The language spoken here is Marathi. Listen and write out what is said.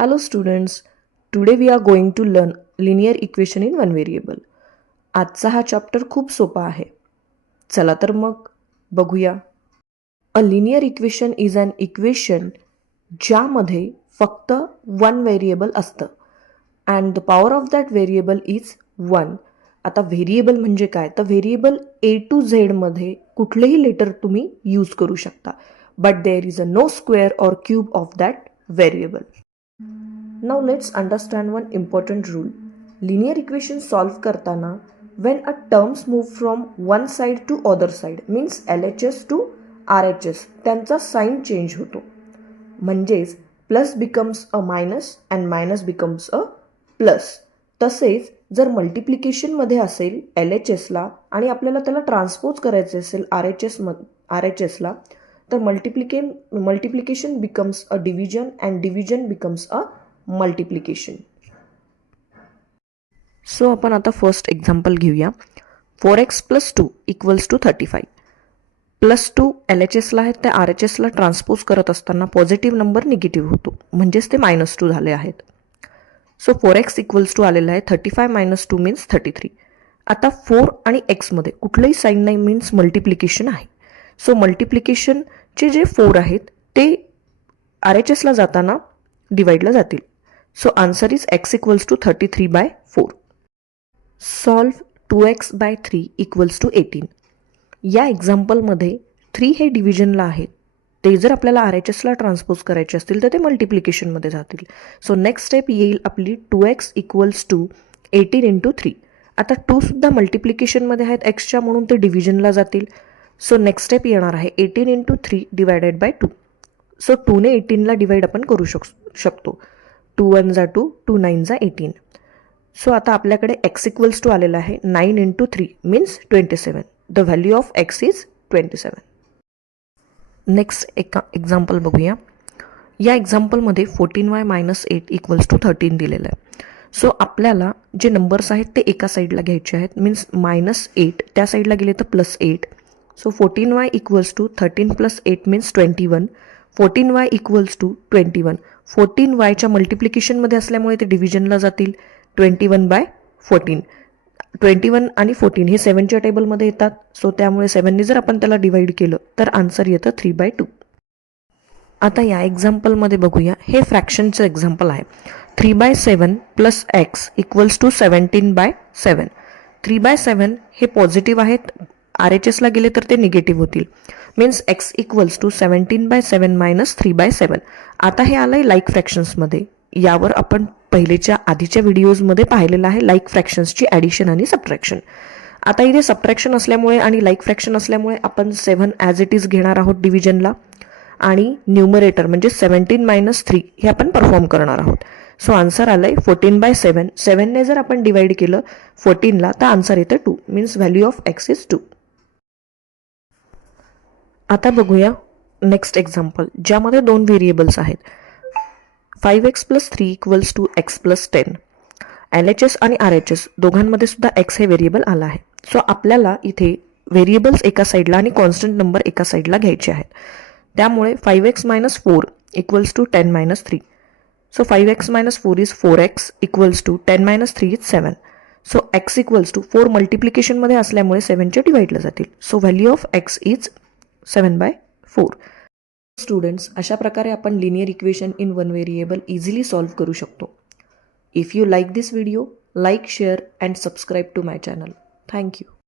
Hello students, today we are going to learn linear equation in one variable. आजचा हा चॅप्टर खूप सोपा आहे. चला तर मग बघूया. A linear equation is an equation ज्यामध्ये फक्त वन व्हेरिएबल असतं and the power of that variable is 1. आता व्हेरिएबल म्हणजे काय? तर व्हेरिएबल A to Z मध्ये कुठलेही लेटर तुम्ही यूज करू शकता, but there is a no square or cube of that variable. Now let's understand one important rule. Linear equation solve करताना when a terms move from one side to other side means LHS to RHS त्यांचा साइन चेंज होतो. म्हणजेच plus becomes a minus and minus becomes a plus. तसेच जर मल्टिप्लिकेशनमध्ये असेल LHSला आणि आपल्याला त्याला ट्रान्सपोज करायचे असेल RHSला तर multiplication becomes a division and division becomes a multiplication. So आपण आता फर्स्ट एक्झाम्पल घेऊया. 4x + 2 = 35. +2 LHSला आहेत, त्या RHSला ट्रान्सपोज करत असताना पॉझिटिव्ह नंबर निगेटिव्ह होतो, म्हणजेच ते -2 झाले आहेत. सो 4x = आलेलं आहे 35 - 2 मीन्स 33. आता 4 आणि एक्समध्ये कुठलंही साईन नाही मीन्स मल्टिप्लिकेशन आहे. सो मल्टिप्लिकेशनचे जे 4 आहेत ते RHSला जाताना डिवाइडला जातील. So answer is x = 33/4. Solve 2x/3 = 18. या एक्झाम्पलमध्ये 3 हे डिव्हिजनला आहेत, ते जर आपल्याला RHSला ट्रान्सपोज करायचे असतील तर ते मल्टिप्लिकेशनमध्ये जातील. सो नेक्स्ट स्टेप येईल आपली 2x = 18 × 3. आता 2 सुद्धा मल्टिप्लिकेशनमध्ये आहेत एक्सच्या, म्हणून ते डिव्हिजनला जातील. सो नेक्स्ट स्टेप येणार आहे 18 × 3 / 2. सो 2ने 18ला डिवाइड आपण करू शकतो. 2 1 = 2, 2 9 = 18. सो आता आपल्याकडे x = आलेला आहे 9 × 3 means 27. The value of x is 27. Next example बघूया. या एक्झाम्पलमध्ये 14y - 8 = 13 दिलेलं आहे. सो आपल्याला जे नंबर्स आहेत ते एका साईडला घ्यायचे आहेत, मीन्स -8 त्या साईडला गेले तर +8. So 14y = 13 + 8 means 21. 14y = 21. 14yच्या मल्टिप्लिकेशनमध्ये असल्यामुळे ते डिव्हिजनला जातील. 21/14. 21 आणि 14 हे 7च्या टेबलमध्ये येतात. सो त्यामुळे 7ने जर आपण त्याला डिवाइड केलं तर आन्सर येतं 3/2. आता या एक्झाम्पलमध्ये बघूया. हे फ्रॅक्शनचं एक्झाम्पल आहे. 3/7 + x = 17/7. 3/7 हे पॉझिटिव्ह आहेत, RHSला गेले तर ते निगेटिव्ह होतील, मीन्स x = 17/7 - 3/7. आता हे आलंय लाईक फ्रॅक्शन्समध्ये. यावर आपण पहिलेच्या आधीच्या व्हिडिओजमध्ये पाहिलेलं आहे लाईक फ्रॅक्शन्सची ॲडिशन आणि सबट्रॅक्शन. आता इथे सबट्रॅक्शन असल्यामुळे आणि लाईक फ्रॅक्शन असल्यामुळे आपण 7 ॲज इट इज घेणार आहोत डिव्हिजनला आणि न्यूमरेटर म्हणजे 17 - 3 हे आपण परफॉर्म करणार आहोत. सो आन्सर आलंय 14/7. 7ने जर आपण डिवाइड केलं 14ला तर आन्सर येतं 2, means value of x is 2. आता बघूया नेक्स्ट एक्झाम्पल, ज्यामध्ये 2 व्हेरिएबल्स आहेत. 5x + 3 = x + 10. LHS आणि RHS दोघांमध्ये सुद्धा x हे व्हेरिएबल आला आहे. सो आपल्याला इथे व्हेरिएबल्स एका साईडला आणि कॉन्स्टंट नंबर एका साईडला घ्यायचे आहेत. त्यामुळे 5x - 4 = 10 - 3. So 5x - 4 is 4x = 10 - 3 is 7. So x = 4 मल्टिप्लिकेशनमध्ये असल्यामुळे 7च्या डिवाइडला जातील. So value of x is 7/4. Students, अशा प्रकारे आपण linear equation in one variable easily solve करू शकतो. If you like this video, like, share and subscribe to my channel. Thank you.